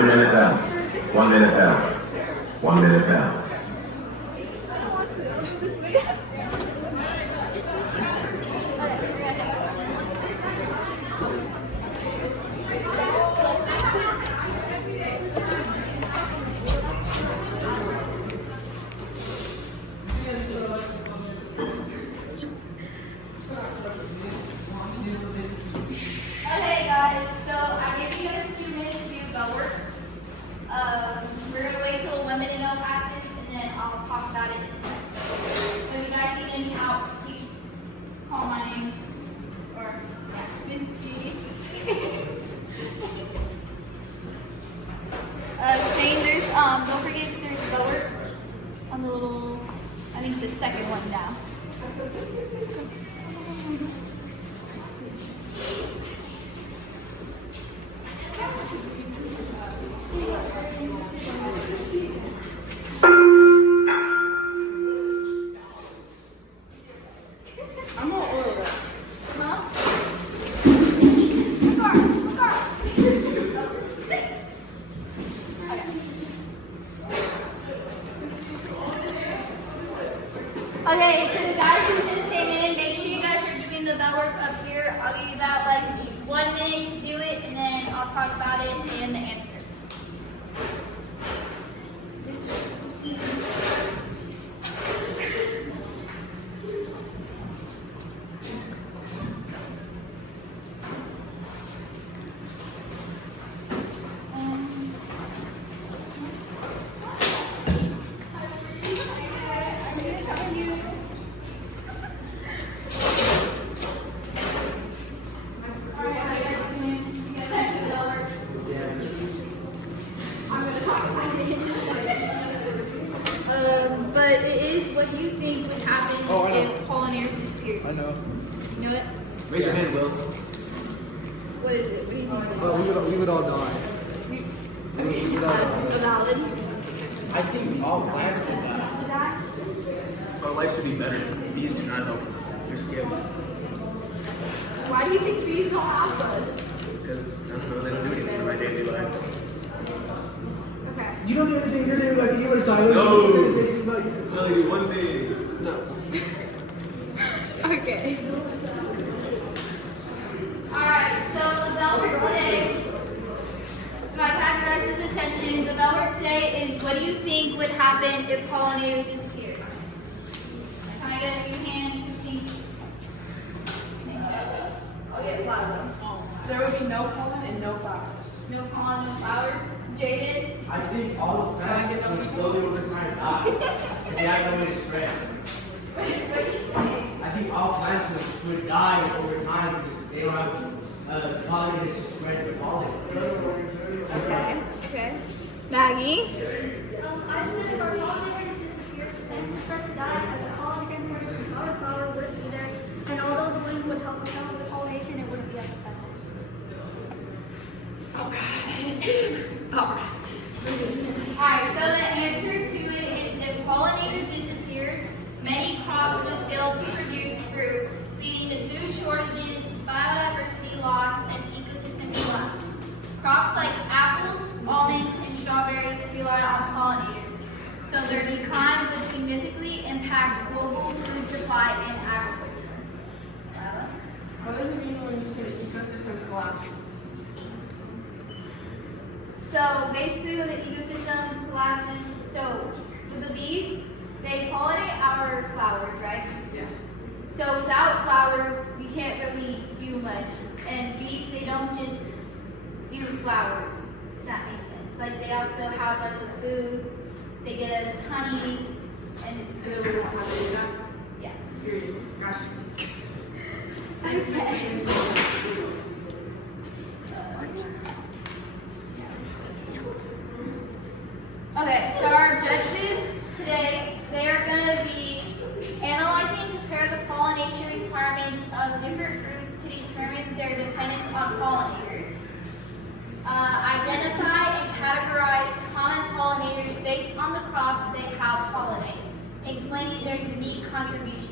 1 minute down. 1 minute down. 1 minute down. Okay guys, so I gave you guys a few minutes to do bell work. We're going to wait till 1 minute passes and then I'll talk about it in a second. When you guys get in and out, please call my name or Miss Chee. Shane, don't forget there's bell work on the little, I think the second one down. I'm all oiled up. Huh? Thanks. Okay, to the guys who just came in, make sure you guys are doing the bell work up here. I'll give you about like 1 minute to do it, and then I'll talk about it and the answer. But it is, what do you think would happen if pollinators disappeared? I know. You know it? Raise your hand, Will. What is it? What do you think? We would all die. Okay, that's valid. I think all plants would die. Our life should be better. Bees do not help us. They're scary. Why do you think bees don't help us? Because, I don't know, they don't do anything in my daily life. Okay. You don't do anything in your daily life either, so I No. Only one thing. No. Okay. Alright, so the bell word today, so I have your guys' attention. The bell word today is, what do you think would happen if pollinators disappeared? Can I get a few hands, who thinks? I'll get a lot of them. There would be no pollen and no flowers. No pollen, no flowers. Jaden? I think all the plants would slowly over time die. If they act the way it's spread. What'd you say? I think all plants would die over time because they don't have pollinators to spread the pollen. Okay, okay. Maggie? I said if our pollinators disappeared, plants would start to die as the pollen transported from flower to flower wouldn't be there, and although the wind would help us out with pollination, it wouldn't be as effective. Alright, so the answer to it is, if pollinators disappeared, many crops would fail to produce fruit, leading to food shortages, biodiversity loss, and ecosystem collapse. Crops like apples, almonds, and strawberries rely on pollinators, so their decline would significantly impact global food supply and agriculture. Lila? What does it mean when you say the ecosystem collapses? So basically when the ecosystem collapses, so with the bees, they pollinate our flowers, right? Yes. So without flowers, we can't really do much. And bees, they don't just do flowers, if that makes sense. Like they also help us with food, they get us honey, and And then we won't have to do that? yeah. Period. Gotcha. Okay. Okay, so our objectives today, they are going to be analyzing and compare the pollination requirements of different fruits to determine their dependence on pollinators. Identify and categorize common pollinators based on the crops they help pollinate, explaining their unique contributions.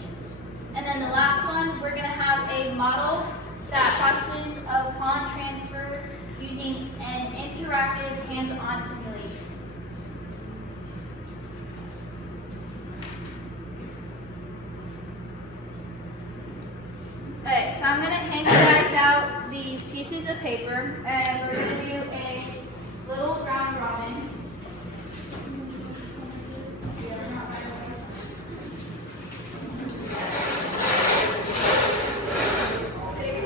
And then the last one, we're going to have a model that processes of pollen transfer using an interactive hands-on I'm gonna hand you guys out these pieces of paper, and we're gonna do a little round robin. So your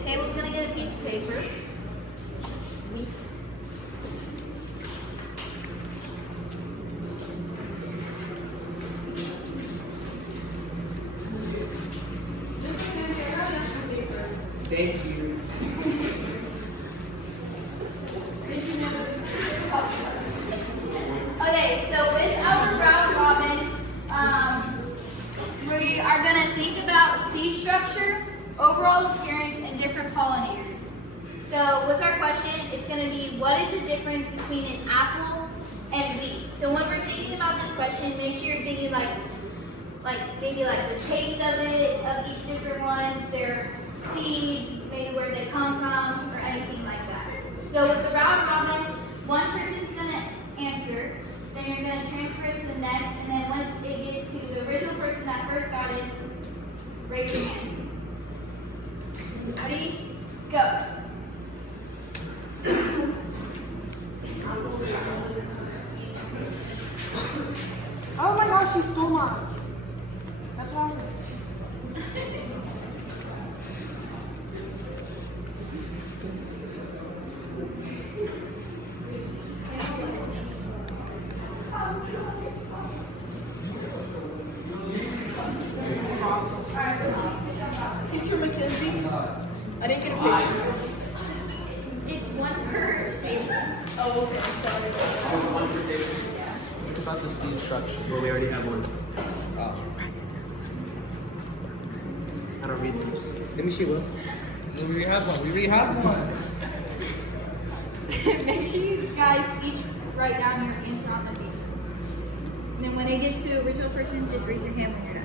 table's gonna get a piece of paper. Neat. Thank you. Okay, so with our round robin, we are going to think about seed structure, overall appearance, and different pollinators. So with our question, it's going to be, what is the difference between an apple and wheat? So when we're thinking about this question, make sure you're thinking maybe the taste of it, of each different ones, their seed, maybe where they come from, or anything like that. So with the round robin, one person's going to answer, then you're going to transfer it to the next, and then once it gets to the original person that first got it, raise your hand. Ready? Go. Oh my gosh, she stole mine. That's what I was gonna say. Teacher Mackenzie, I didn't get a picture. It's one per table. Oh, okay, sorry. What about the seed structure? Well, we already have one. Oh. I don't read these. Let me see what. We already have one. We already have one. Make sure you guys each write down your answer on the paper. And then when it gets to the original person, just raise your hand when you're done.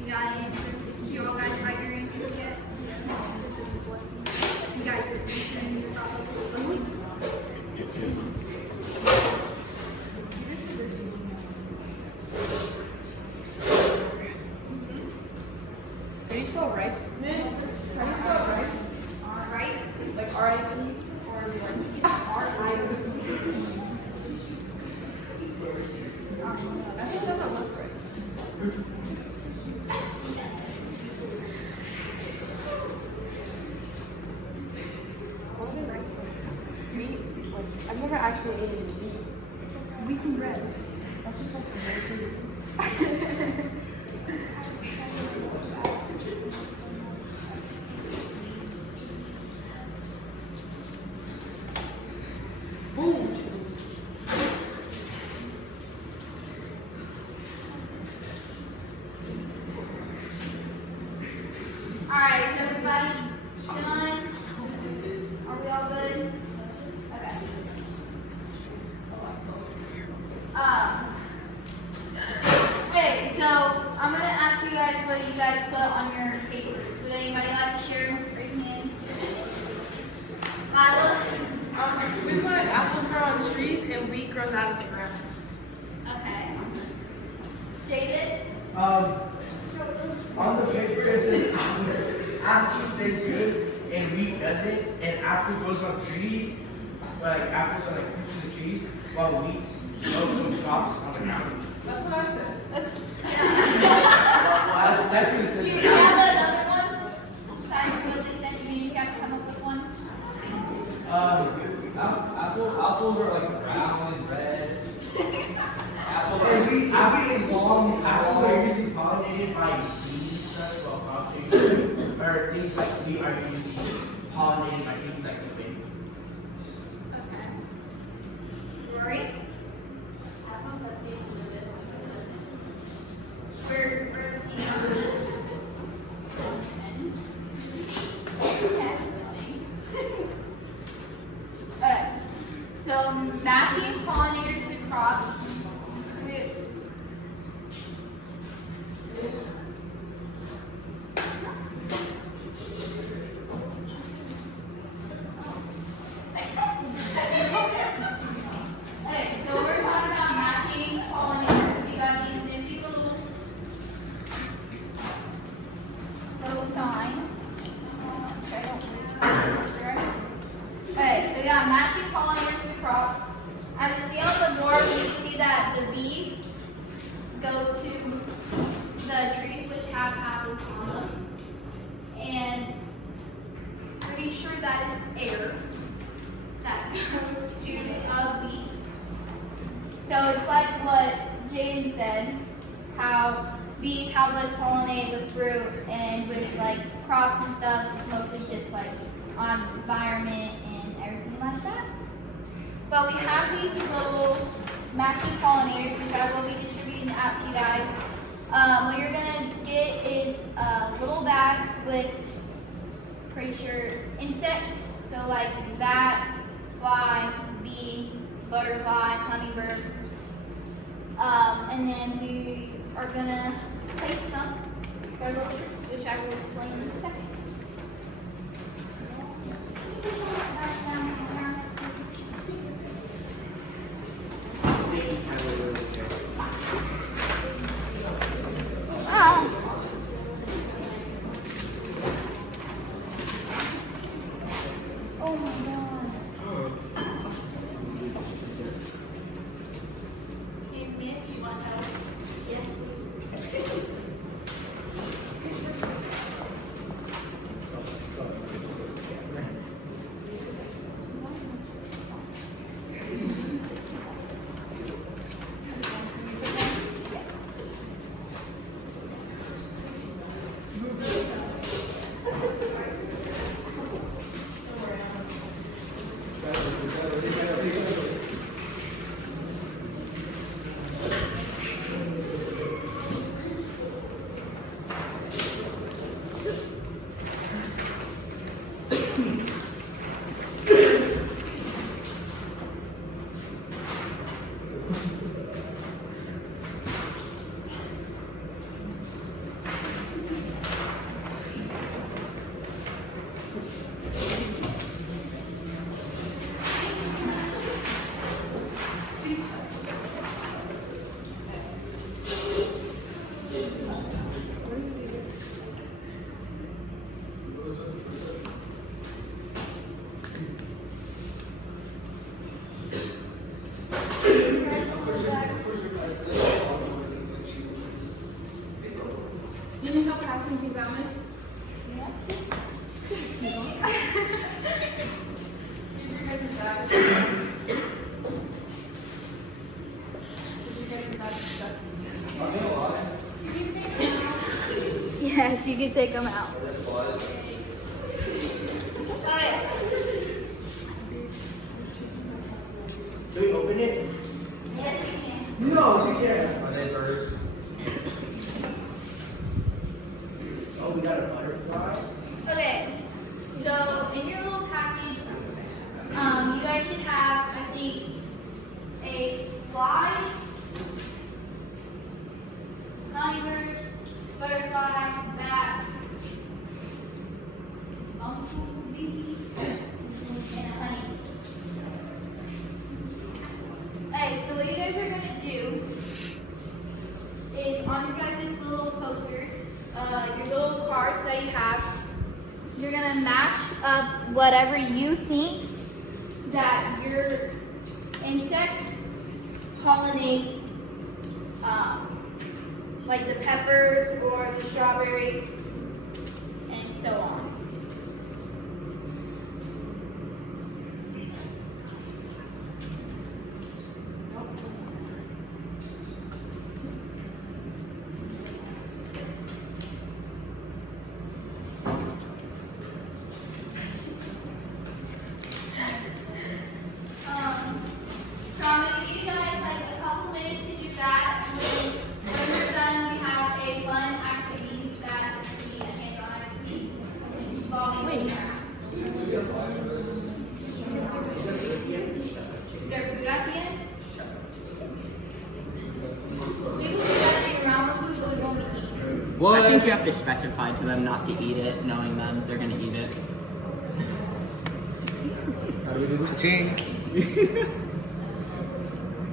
You got an answer? You all guys write your answers yet? It's just a blessing. You got your answer and you're probably How do you spell right? Miss, how do you spell right? alright. Like R-I-P? Or is it like R-I-P? That just doesn't look right. What is it? Wheat? Like, I've never actually eaten wheat. Wheat and bread. That's just like a food. Boom. Alright, is everybody done? Are we all good? Okay. Okay, so I'm gonna ask you guys what you guys put on your papers. Would anybody like to share? Raise your hand. Lila? We put apples grow on trees and wheat grows out of the ground. Okay. David? On the paper it says apple tastes good and wheat doesn't, and apple grows on trees, like apples are like fruits of the trees, while wheats grow from crops on the ground. That's what I said. That's, That's what it says. do you have another one? Besides what they said, you mean you have to come up with one? Apples are like brown and red. Apples Apple is long. Apples are usually pollinated by bees, well, crops are usually, or things like wheat are usually pollinated by things like the wind. Okay. Rory? Where the seed on the okay. So matching pollinators to crops. like what Jaden said, how bees help us pollinate with fruit and with like crops and stuff. It's mostly just like on environment and everything like that. But we have these little matching pollinators, which I will be distributing out to you guys. What you're gonna get is a little bag with, pretty sure, insects. So like bat, fly, bee, butterfly, hummingbird. And then we are gonna place them for little bits, which I will explain in a second. Oh my god. Yes, please. Yes. You need help passing things out, miss? Yes, you can take them out. Okay. Do we open it? Yes, you can. No, we can't. Are they birds? Oh, we got a butterfly. Okay, so in your little package, you guys should have, I think, a fly, hummingbird, butterfly, bat, bumblebee, and a honey. Okay, so what you guys are gonna do is on your guys' little posters, your little cards that you have, you're gonna match up whatever you think that your insect pollinates, like the peppers or the strawberries, and so on. So I'm going to give you guys like a couple minutes to do that. And when we're done, we have a fun activity that will be a hands-on activity involving the Is there food at the end? We will be resting around with food, but we won't be eating. I think you have to specify to them not to eat it, knowing them they're gonna eat it. How do we do this? Ching.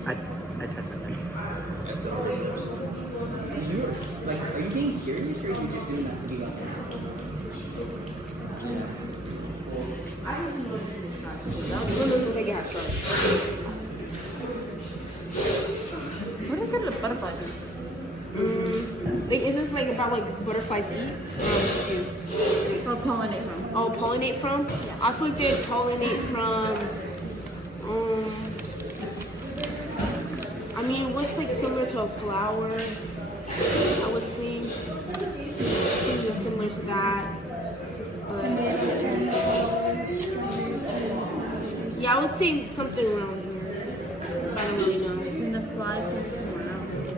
I touched that first. That's the ribs. Like, are you being serious or are you just doing that to be up there? I just know what this is. That was really big ass shark. Where did I get the butterfly? Like, is this like about like butterflies eat? Or pollinate from? Oh, pollinate from? Yeah. I think they pollinate from. I mean, what's like similar to a flower? I would say something similar to that. But, Tomatoes turn flowers, strawberries turn flowers. yeah, I would say something around here. But I don't really know. And the flag goes somewhere else.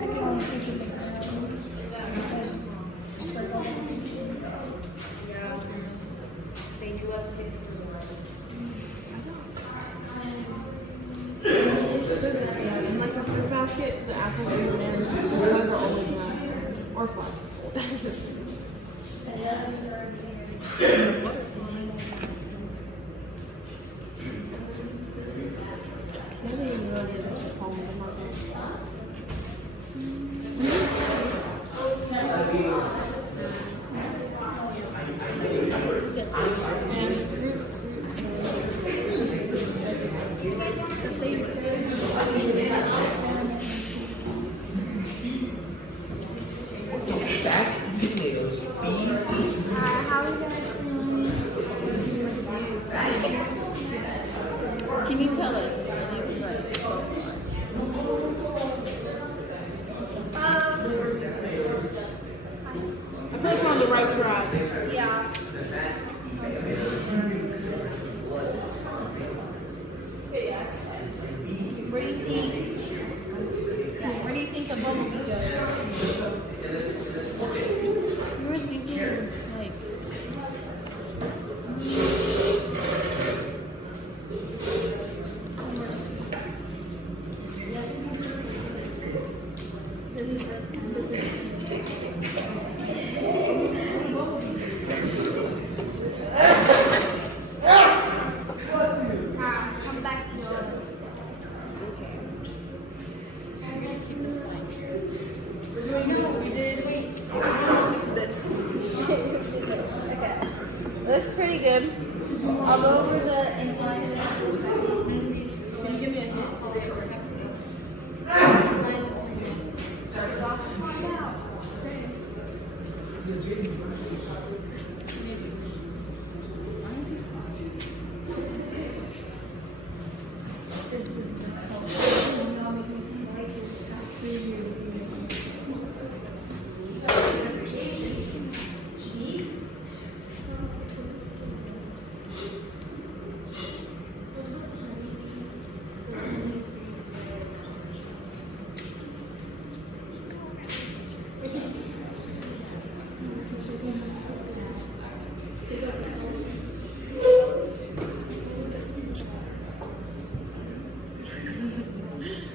I can only think of the In like a fruit basket, the apple and bananas are always one. Or flies. Bats, tomatoes, bees. how are you guys Can you tell us? Are these right? I feel like we're on the right track. Yeah. Where do you think? Where do you think the bumblebee goes? You were thinking like Come back to yours. Okay. Looks pretty good. I'll go over the instructions. Can you give me a hint?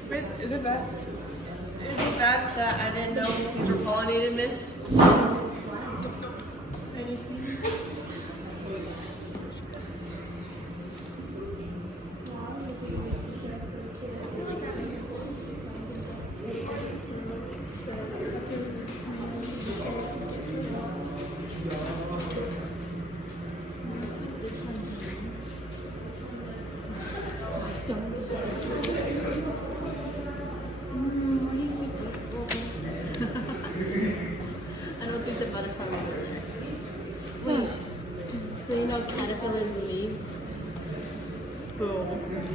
Miss, is it bad? Is it bad that I didn't know these were pollinated, Miss? I don't think the butterfly will work. Wait. So you know caterpillars and leaves? Boom.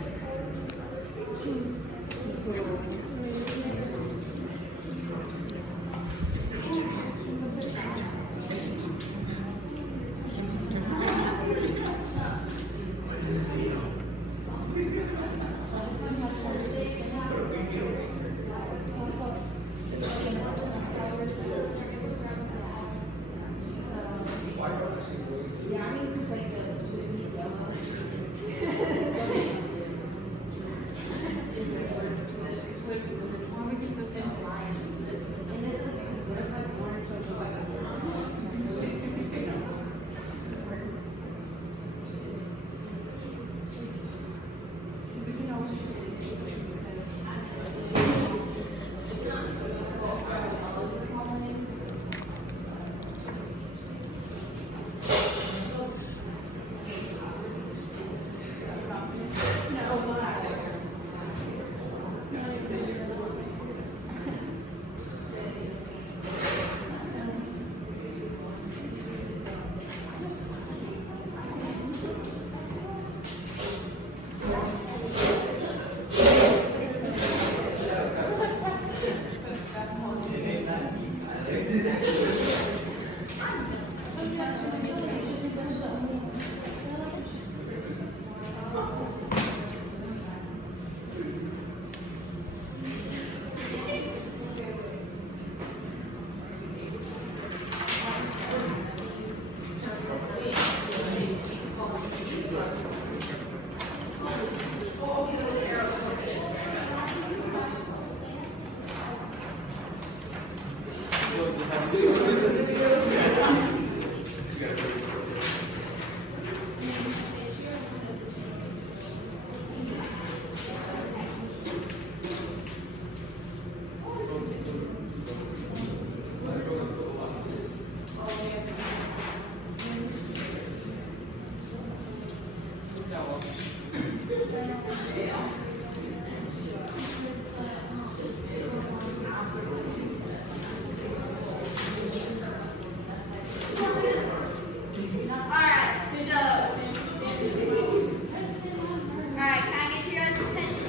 Alright, can I get your guys' attention?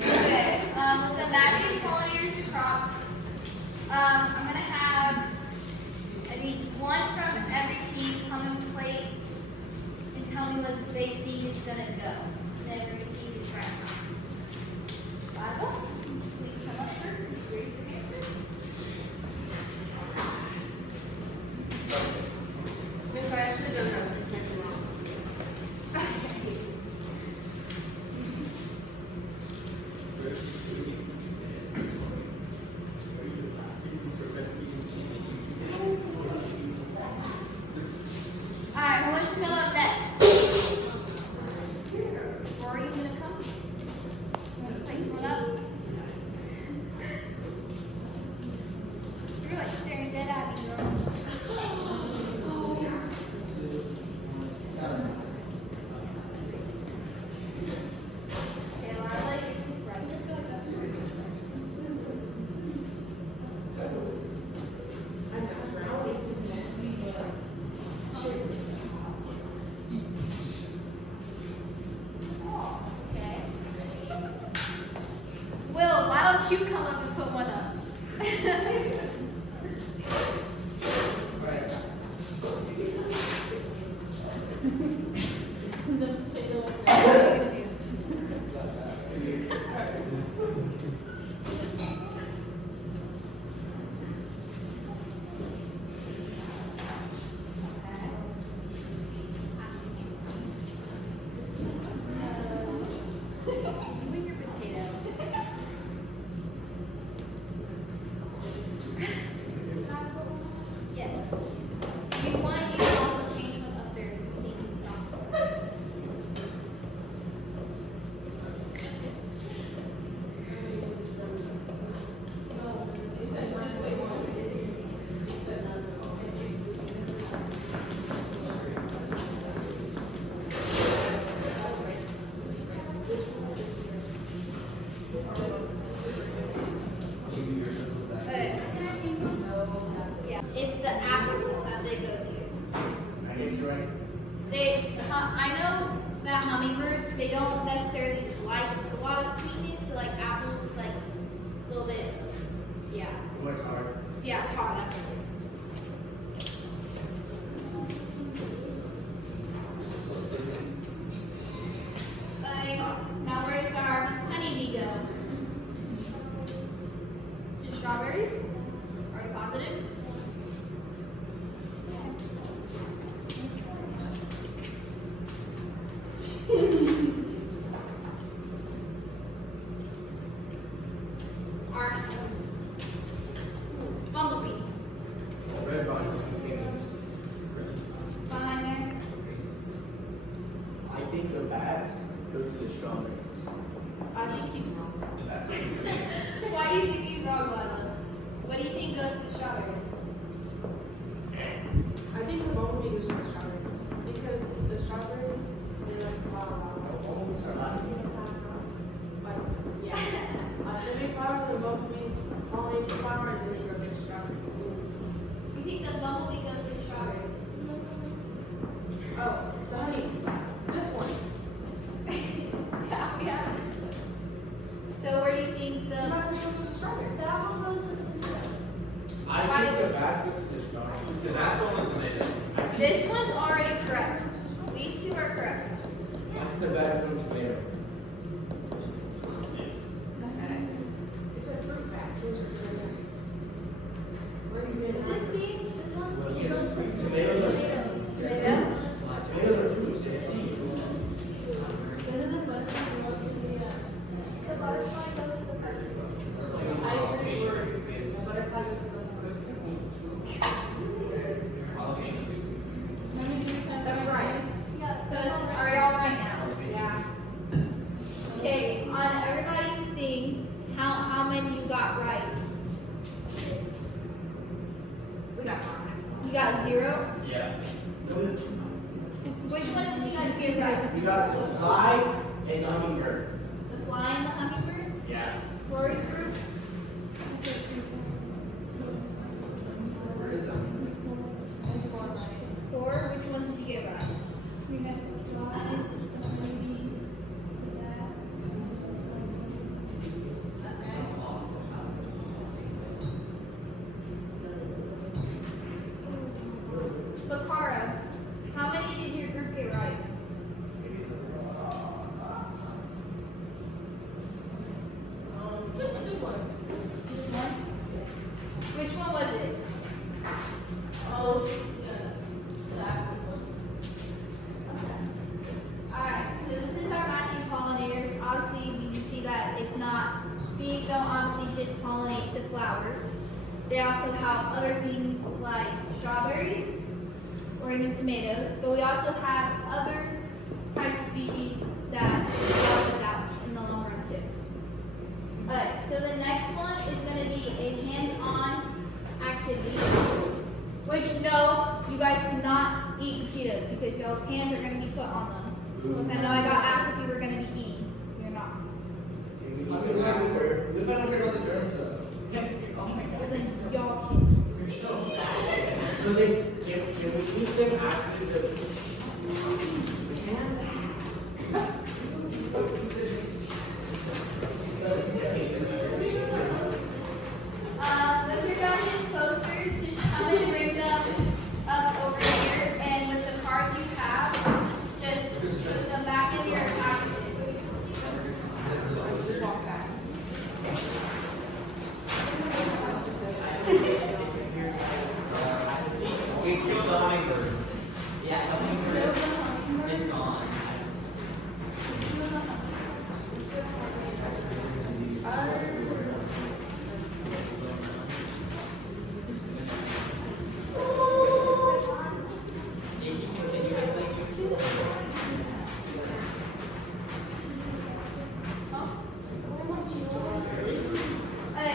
Okay, with the matching pollinators and crops, I'm gonna have, I think, one from every team come in place and tell me what they think it's gonna go. Then we're gonna see who's right. Bible, please come up first and raise your hand first. Miss, I actually don't know since my tomorrow. Alright, who wants to come up next? Rory, you gonna come? You wanna place one up? You're like staring dead at me, girl. Okay, Lila, you're too bright. Okay. Will, why don't you come up and put one up? What are you gonna do? With your potato. Yes. If you want, you can also change one up there if you think it's not. Okay. Yeah, it's the apples that they go to. I know that hummingbirds, they don't necessarily like a lot of sweetness, so like apples is like a little bit, yeah. What's hard? Yeah, it's hard, that's it. Now where does our honeybee go? To strawberries? Are you positive? Our bumblebee. Red button. Behind there. I think the bats go to the strawberries. I think he's wrong. Why do you think he's wrong, Lila? What do you think goes to the strawberries? I think the bumblebee goes to the strawberries because the strawberries they like flower. Like, yeah. They make flowers and the bumblebees pollinate the flower and then they go to the strawberry. You think the bumblebee goes to the strawberries? Oh, the honey. This one. Yeah. So where do you think It must the be going to the strawberry. that one goes to the I think the bats go to the strawberry. Because that's what was made of. This one's already correct. These two are correct. I think the bats go to tomato. It's a fruit bat. Goes to the berries. Where do you get This it? bee, this one? Tomatoes are Tomato? tomatoes are fruits. They're seeds. The butterfly goes to the partridge. I agree. The butterfly goes to the That's right. Yeah, So are we all right now? Yeah. get right. You got the fly and the hummingbird. The fly and the hummingbird. Yeah. Rory's group. Where is that? Four. Which ones did you get right? We had the fly, the lady, that. Bakara, how many did your group get right? Just one. Just one? Which one was it? Oh, yeah. That was Alright, so this is our matching pollinators. Obviously, you can see that it's not, bees don't obviously just pollinate to flowers. They also have other things like strawberries or even tomatoes, but we also have other types of species that help us out in the long run too. Alright, so the next one is going to be a hands-on activity, which no, you guys cannot eat Cheetos because y'all's hands are going to be put on them. Because I know I got asked if you were going to be eating. You're not. Well, then y'all can. So they can we eat them after the With your guys' posters, just come and bring them up over here, and with the cards you have, just put them back in your packages.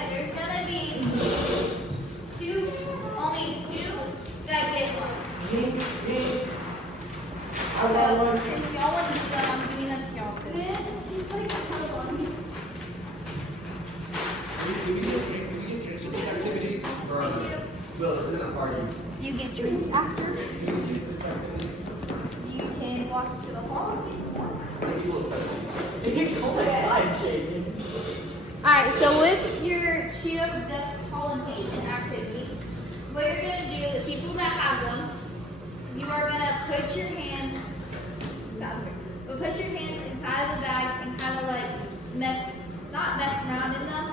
There's gonna be only two that get one. So since y'all want to eat them, I'm giving them to y'all. She's putting a cuddle on me. Do you get drinks after? You can walk to the hall and get some more. Alright, so with your Cheeto dust pollination activity, what you're going to do, the people that have them, you are going to put your hands, but put your hands inside of the bag and kind of like not mess around in them,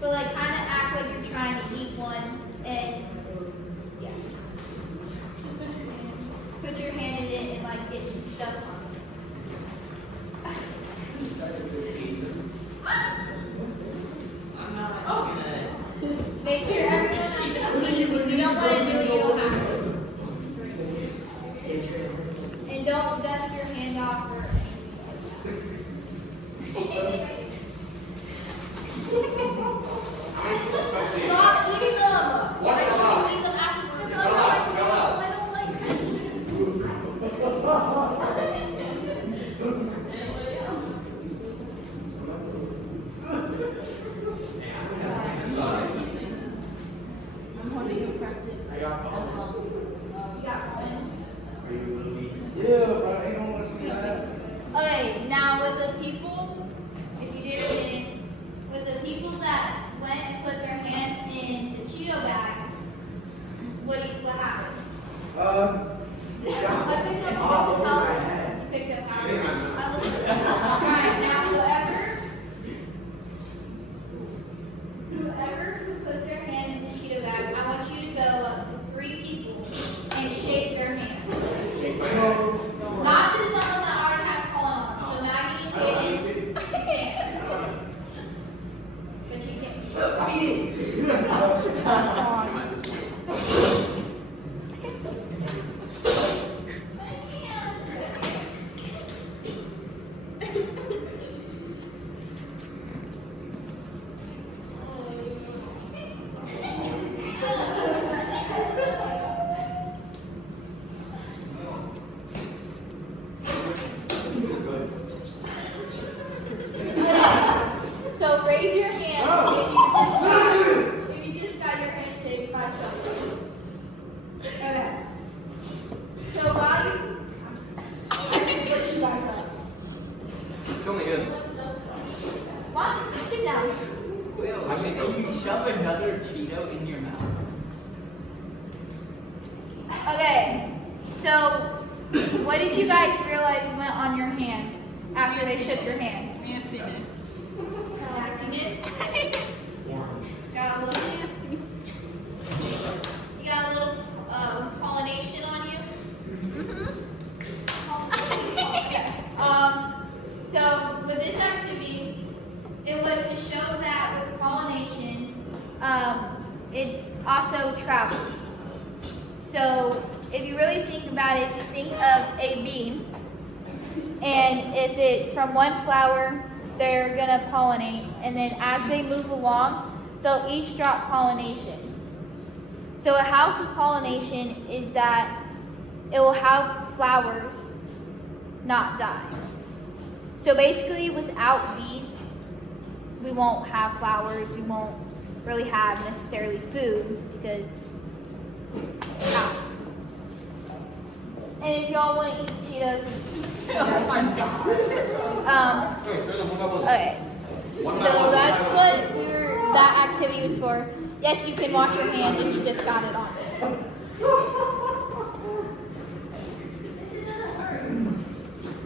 but like kind of act like you're trying to eat one and yeah. Put your hand in it and like get dust on it. Make sure everyone on the team, if you don't want to do it, you don't have to. And don't dust your hand off or anything. Stop eating them! Why don't you eat them afterwards? I don't like I'm holding you practice. I got You got one. Yeah, bro, ain't no one see that. Okay, now with the people, if you didn't get it, with the people that went and put their hand in the Cheeto bag, what happened? I picked up Off a over my powder. head. You picked up powder. Alright, now whoever who put their hand in the Cheeto bag, I want you to go up to 3 people and shake their hand. Shake my hand. Not to someone that already has pollen on. So Maggie and Jaden, you shove another Cheeto in your mouth. Okay, so what did you guys realize went on your hand after they shook your hand? Nastiness. Nastiness? Got a little nasty. You got a little pollination on you? Okay. So with this activity, it was to show that with pollination, it also travels. So if you really think about it, if you think of a bee, and if it's from one flower, they're gonna pollinate, and then as they move along, they'll each drop pollination. So a house of pollination is that it will have flowers not die. So basically, without bees, we won't have flowers, we won't really have necessarily food, because and if y'all want to eat Cheetos, okay. So that's what that activity was for. Yes, you can wash your hand if you just got it on.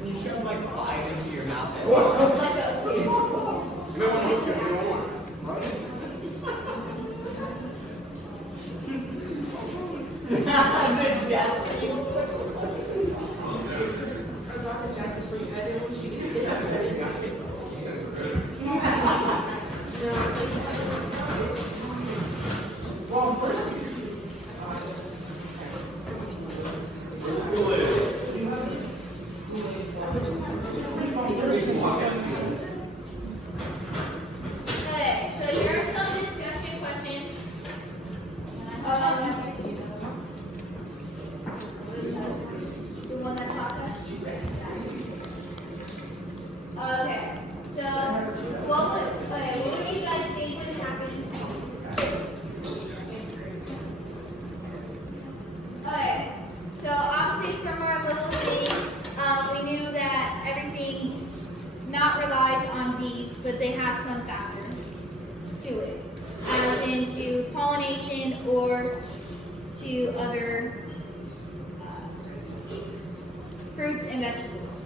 You shove like 5 into your mouth. Let's go. Okay, so here are some discussion questions. The one that's not okay, so what would you guys think would happen? Okay, so obviously from our little thing, we knew that everything not relies on bees, but they have some factor to it, as into pollination or to other fruits and vegetables.